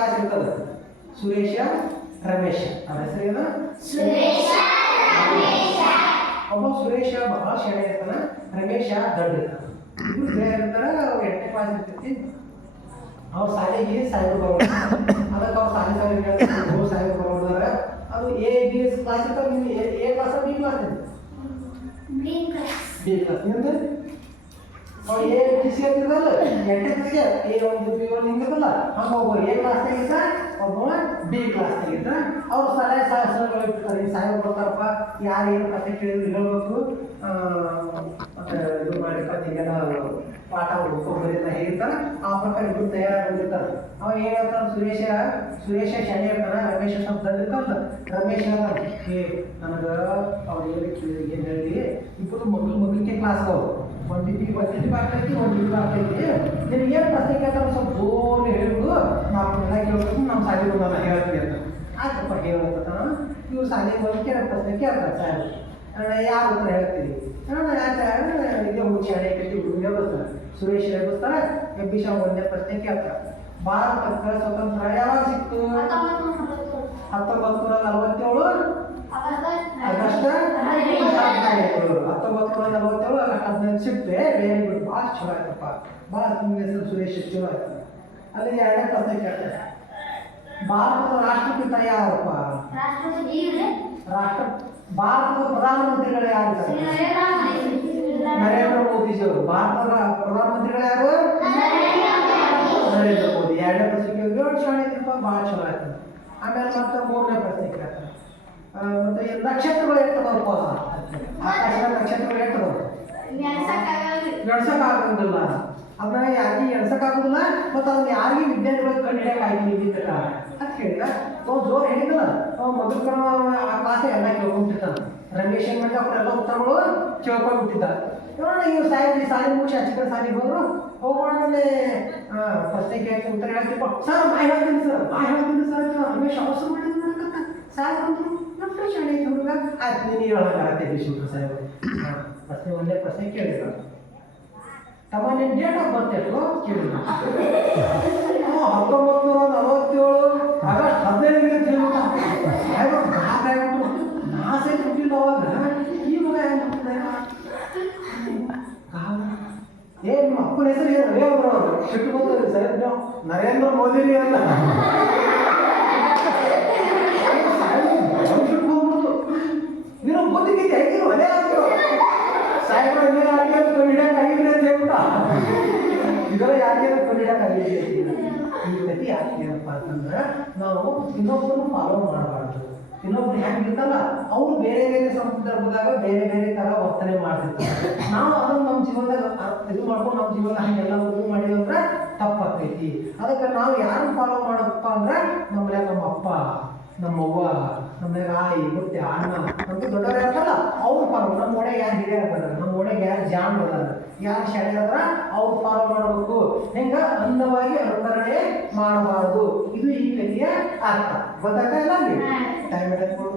Class ಇರ್ತದೆ ಸುರೇಶ ರಮೇಶ ಅವ್ರ ಹೆಸರೇನು ಒಬ್ಬ ಸುರೇಶ ಬಹಳ ಶಾಣೆ ಇರ್ತಾನ ರಮೇಶ ದೊಡ್ಡ ಇರ್ತಾನ ಇಬ್ರು ಬೇರೆ ಇರ್ತಾರ ಅವ್ರು ಎಂಟನೇ ಕ್ಲಾಸ್ ಇರ್ತೈತಿ ಅವ್ರ ಶಾಲೆಗೆ ಸಾಹೇಬ್ರು ಬರೋದು ಅದಕ್ಕೆ ಅವ್ರ ಶಾಲೆ ಸಾಹೇಬ್ರು ಸಾಹೇಬ್ರು ಬರೋದಾರ ಅದು ಎ ಬಿ ಎಸ್ ಕ್ಲಾಸ್ ಇರ್ತಾರೆ ನೀವು A class B class B class ನಿಮ್ದು ಅವ್ರು ಏನು ಬಿ ಸಿ ಅಂತಿರಲ್ಲ ಎಂಟನೇಗೆ ಎ ಒಂದು ಬಿ ಒಂದು ಹಿಂಗಿರ್ಬಲ್ಲ ಹಂಗೆ ಒಬ್ಬ ಎ ಕ್ಲಾಸ್ ತೆಗಿತ ಒಬ್ಬ ಬಿ ಕ್ಲಾಸ್ ತೆಗಿತ ಅವ್ರು ಸಲಹೆ ಸಲಹೆಗಳು ಇರ್ತಾರೆ ಸಾಹೇಬ್ ಬರ್ತಾರಪ್ಪ, ಯಾರು ಏನು ಕತೆ ಕೇಳಿದ್ರು ಹೇಳ್ಬೇಕು. ಇದು ಮಾಡಿ ಈಗೆಲ್ಲ ಪಾಠ ಹುಡುಕೋಬರಿಂದ ಹೇಳ್ತಾರೆ ಆ ಪ್ರಕಾರ ಇಬ್ಬರು ತಯಾರಾಗಿರ್ತಾರೆ ಅವ ಏನು ಸುರೇಶ ಸುರೇಶ ಶನಿ ಇರ್ತಾನೆ ರಮೇಶ ತಂದಿರ್ತಾನ ರಮೇಶ ಏ ನನಗೆ ಅವ್ರು ಏನು ಕೇಳಿ ಏನು ಹೇಳಿ ಇಬ್ಬರು ಮಗ್ಳು ಮಗ್ಳಿಗೆ ಕ್ಲಾಸ್ ಅದಾವು ಒಂದು ದಿಟ್ಟಿಗೆ ಆಗ್ತೈತಿ ಒಂದು ನಿನಗೆ ಏನು ಪ್ರಶ್ನೆ ಕೇಳ್ತಾರ ಸ್ವಲ್ಪ ಜೋರು ಹೇಳಿಬಿಡು. ನಾವು ಎಲ್ಲ ಕೇಳ್ಬೇಕು ನಮ್ಮ ಸಾಲಿ ಬಂದ ಹೇಳ್ತೀವಿ ಅಂತ. ಆಯ್ತಪ್ಪ ಹೇಳ್ತಾನ ಇವ್ರು ಸಾಲಿ ಬಂದು ಕೇಳ ಪ್ರಶ್ನೆ ಕೇಳ್ತಾರೆ ಸಾಹೇಬ್ ಯಾರು ಉತ್ತರ ಹೇಳ್ತೀರಿ? ಇದೆ ಯಾಕೆ ಈಗ ಹುಚ್ಚಿ ಹಳೆ ಕಟ್ಟಿ ಹುಡುಗ ಎಬ್ಬಿಸ್ತಾರೆ ಸುರೇಶ್ ಎಬ್ಬಿಸ್ತಾರೆ ಎಬ್ಬಿಶ ಒಂದೇ ಪ್ರಶ್ನೆ ಕೇಳ್ತಾರೆ ಭಾರತಕ್ಕ ಸ್ವತಂತ್ರ ಯಾವಾಗ ಸಿಕ್ತು? ಹತ್ತೊಂಬತ್ತು ನೂರ ನಲವತ್ತೇಳು? ಹತ್ತೊಂಬತ್ತು ನೂರ ನಲವತ್ತೇಳು ಆಗಸ್ಟ್ ಹದಿನೈದು ಸಿಕ್ತೆ ವೆರಿ ಗುಡ್ ಭಾಳ ಚಲೋ ಆಯ್ತಪ್ಪ. ಭಾಳ ನಿಮ್ಮ ಹೆಸರು ಸುರೇಶ್ ಚಲೋ ಆಯ್ತು. ಅಲ್ಲಿ ಎರಡನೇ ಪ್ರಶ್ನೆ ಕೇಳ್ತಾರೆ ಭಾರತದ ರಾಷ್ಟ್ರಪಿತ ಯಾರಪ್ಪ? ರಾಷ್ಟ್ರ ಭಾರತದ ಪ್ರಧಾನಮಂತ್ರಿಗಳು ಯಾರು? ಸರ್? ನರೇಂದ್ರ ಮೋದಿಜಿಯವರು ಭಾರತದ ಪ್ರಧಾನಮಂತ್ರಿಗಳು ಯಾರು? ನರೇಂದ್ರ ಮೋದಿ. ಎರಡನೇ ಪ್ರಶ್ನೆ ಕೇಳಿದ್ರು ಏಳು ಚಲೋ ಆಯ್ತಪ್ಪ ಭಾಳ ಚಲೋ ಆಯ್ತು. ಆಮೇಲೆ ಮತ್ತೆ ಮೂರನೇ ಪ್ರಶ್ನೆ ಕೇಳ್ತಾರೆ ಆ, ಮತ್ತೆ ನಕ್ಷತ್ರಗಳು ಎಷ್ಟದವಪ್ಪ ಆಕಾಶದ ನಕ್ಷತ್ರಗಳು ಎಷ್ಟದವ ಎಣ್ಸಕ್ ಆಗೋದಿಲ್ಲ ಅದನ್ನ ಯಾರಿಗೆ ಎಣ್ಸಕ್ ಆಗೋದಿಲ್ಲ ಮತ್ತು ಅದನ್ನ ಯಾರಿಗೆ ವಿದ್ಯಾರ್ಥಿಗಳು ಕಂಡು ಹಿಡಿಯಕ್ಕೆ ಆಗಿಲ್ಲ ಅಂತ ಹೇಳಿದ. ಅವ ಜೋರು ಹೇಳಿದಲ್ಲ ಅವ ಮೊದಲು ಕಣ ಆ ಕ್ಲಾಸ್ ಎಲ್ಲ ಕೇಳ್ಕೊಂಡ್ಬಿಟ್ಟಿದ್ದ. ರಮೇಶ್ ಏನ್ ಮಾಡಿದ ಅವರೆಲ್ಲ ಉತ್ತರಗಳು ಕೇಳ್ಕೊಂಡ್ಬಿಟ್ಟಿದ್ದ. ನೋಡೋಣ ಇವ್ರು ಸಾಯಿ ಸಾಲಿ ಮುಗಿಸಿ ಹಚ್ಚಿದ ಸಾಲಿಗೆ ಹೋದ್ರು. ಹೋಗೋಣಲ್ಲಿ ಪ್ರಶ್ನೆ ಕೇಳಿ ಉತ್ತರ ಹೇಳ್ತೀವಿ ಸರ್ ಮಾ ಹೇಳ್ತೀನಿ ಸರ್ ಮಾ ಹೇಳ್ತೀನಿ ಸರ್ ರಮೇಶ್ ಅವಸರ ಮಾಡಿದ್ರು ಸಾರ್ ಸಾರ್ ನಮ್ಮ ಶಾಲೆ ಹುಡುಗ? ಆಯ್ತು, ನೀನು ಹೇಳೋಕ್ಕಾಗತ್ತೆ ಶಿವಕೃಷ್ಣ ಸಾಹೇಬ್. ಹಾಂ ಪ್ರಶ್ನೆ ಒಂದೇ ಪ್ರಶ್ನೆ ಕೇಳಿದ್ರು ತಮ್ಮ ನಿನ್ನ ಡೇಟ್ ಆಫ್ ಬರ್ತ್ ಎಷ್ಟು? ಕೇಳಿದ್ರು ಹತ್ತೊಂಬತ್ತು ನೂರ ನಲವತ್ತೇಳು, ಆಗಸ್ಟ್ ಹದಿನೈದು ತಿಳಿದ ಸಾಹೇಬ್ ಸಾಕಾಗ್ಬಿಟ್ಟು ನಾ ಹುಟ್ಟಿಲ್ಲ ಅವಾಗ. ಈ ಹುಟ್ಟಿದ ಏ, ನಿಮ್ಮ ಅಪ್ಪನ ಹೆಸರು ಏನು? ರೇ ಅವರು ಸರ್ ನರೇಂದ್ರ ಮೋದಿ ಅಲ್ಲ. ಆಗಿಲ್ಲ ಈ ಗತಿ ಯಾಕೆಪ್ಪ ಅಂತಂದ್ರೆ ನಾವು ಇನ್ನೊಬ್ಬರನ್ನು ಫಾಲೋ ಮಾಡಬಾರ್ದು ಇನ್ನೊಬ್ರು ಹೆಂಗಿರ್ತಲ್ಲ ಅವ್ರು ಬೇರೆ ಬೇರೆ ಸಂದರ್ಭದಾಗ ಬೇರೆ ಬೇರೆ ತರ ವರ್ತನೆ ಮಾಡ್ತಿರ್ತಾರೆ ನಾವು ಅದನ್ನ ನಮ್ಮ ಜೀವನದಾಗ ಇದು ಮಾಡ್ಕೊಂಡು ನಮ್ಮ ಜೀವನ ಹಂಗೆಲ್ಲ ಇದು ಅಂದ್ರೆ ತಪ್ಪಾಗ್ತೈತಿ ಅದಕ್ಕೆ ನಾವು ಯಾರು ಫಾಲೋ ಮಾಡಪ್ಪ ಅಂದ್ರೆ ನಮ್ಮನೆ ನಮ್ಮ ಅಪ್ಪ ನಮ್ಮ ಅವ್ವ ನಮ್ಮ ಆಯಿ ಮುತ್ತೆ ಅಣ್ಣ ನಮ್ದು ದೊಡ್ಡವ್ರು ಇರ್ತಾರಲ್ಲ ಅವ್ರು ಫಾಲೋ ನಮ್ಮ ಒಳಗೆ ಯಾರು ಹಿರಿಯರು ಬರ್ತಾರೆ ನಮ್ಮ ಒಡೆಗೆ ಯಾರು? ಜಾನ್ ಬರ್ತಾರೆ ಯಾರು ಶಾಲೆ ಅದ್ರ ಅವ್ರು ಫಾಲೋ ಮಾಡಬೇಕು. ಹೆಂಗ? ಅಂದವಾಗಿ ಅನುಕರಣೆ ಮಾಡಬಾರ್ದು. ಇದು ಈ ಕಥೆಯ ಅರ್ಥ. ಗೊತ್ತಾಗ್ತಾ ಇಲ್ಲ ಅಲ್ಲಿ? ಟೈಮ್